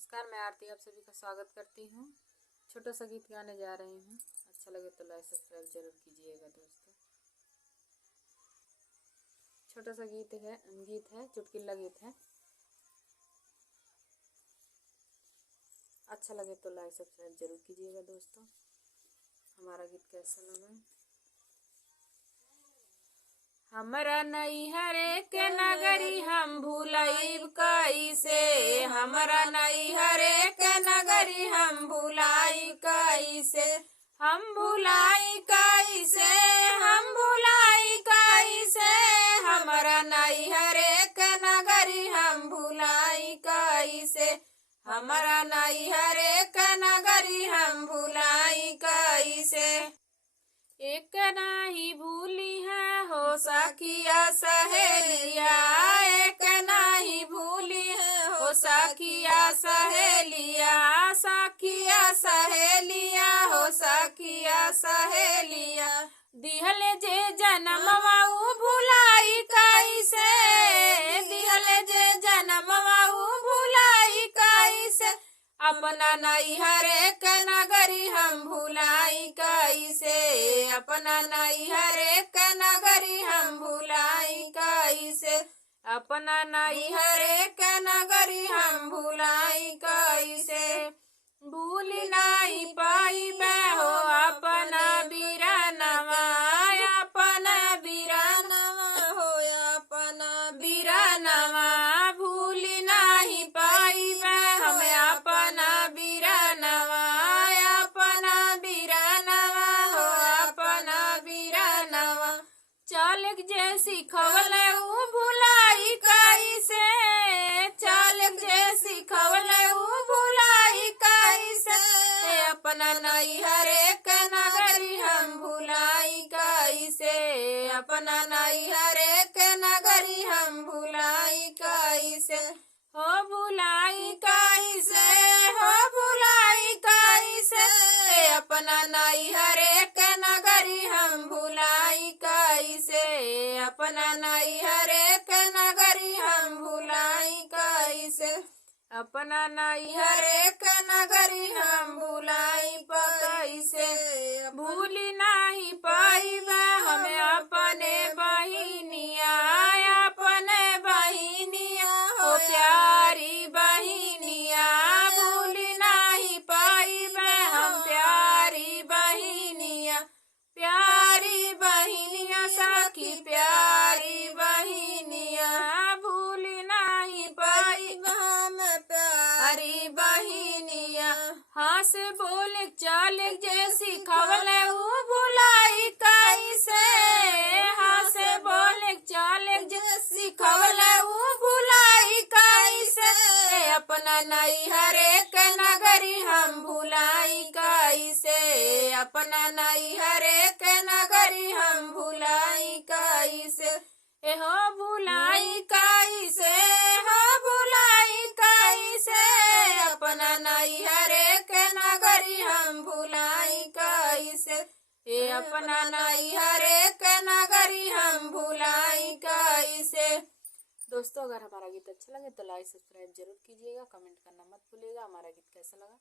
नमस्कार, मैं आरती आप सभी का स्वागत करती हूँ। छोटा सा गीत गाने जा रही हूँ। अच्छा लगे तो लाइक सब्सक्राइब जरूर कीजिएगा दोस्तों। छोटा सा गीत है चुटकुला गीत है। अच्छा लगे तो लाइक सब्सक्राइब जरूर कीजिएगा दोस्तों। हमारा गीत कैसा लगा? हमरा नैहरे के नगरी हम भूलाइब कैसे, हमरा नैहरे के नगरी हम भूलाई कैसे, हम भूलाई कैसे, हम भूलाई कैसे, हमरा नैहरे के नगरी हम भूलाई कैसे, हमरा नैहरे के नगरी हम भूलाई कैसे। एक नाही भूली है हो सखिया सहेलिया, एक नाही भूली है हो सखिया सहेलिया, सखिया सहेलिया हो सखिया सहेलिया, दिहल जे जनमवा उ भुलाई कैसे, दिहल जे जनमवा उ भुलाई कैसे, अपना नैहरे के नगरी हम भुलाई कैसे, अपना नैहरे के नगरी हम भुलाई कैसे, अपना नैहरे के नगरी हम भुलाई कैसे। भूल नहीं पाइबे हो अपना बिरनवा, अपना बिरनवा हो अपना बिरनवा, भूल नहीं पाइबे हम अपना बिरनवा, अपना बिरनवा हो अपना बिरनवा, चल जे सिखवले उ भुलाई कैसे, चल जे सिखवले उ भुलाई कैसे, अपना नैहरे के नगरी हम भुलाई कैसे, अपना नैहरे के नगरी हम भुलाई कैसे, हो भुलाई कैसे, हो भुलाई कैसे, अपना नैहरे के नगरी हम भुलाई कैसे, अपना नैहरे के नगरी हम भुलाई कैसे, अपना नैहरे के नगरी हम भुलाई कैसे। भूल नहीं पाइबे हमें अपने बहिनिया, अपने बहिनिया हो प्यारी बहिनिया, भूल नहीं पाइबे हम प्यारी बहिनिया, प्यारी बहिनिया सखी प्यारी बहिनिया, भूल नहीं पाइबे हम प्यारी बहिनिया, हंस बोल चल जे सिखवले उ भुलाई कैसे, हंस बोल चल जे सिखवले उ भुलाई कैसे, अपना नैहरे के नगरी हम भुलाई कैसे, अपना नैहरे के नगरी हम भुलाई कैसे, हो भुलाई कैसे, हो भुलाई कैसे, अपना नैहरे के नगरी हम भुलाई कैसे, अपना नैहरे के नगरी हम भुलाई कैसे। दोस्तों, अगर हमारा गीत अच्छा लगे तो लाइक सब्सक्राइब जरूर कीजिएगा, कमेंट करना मत भूलिएगा हमारा गीत कैसा लगा।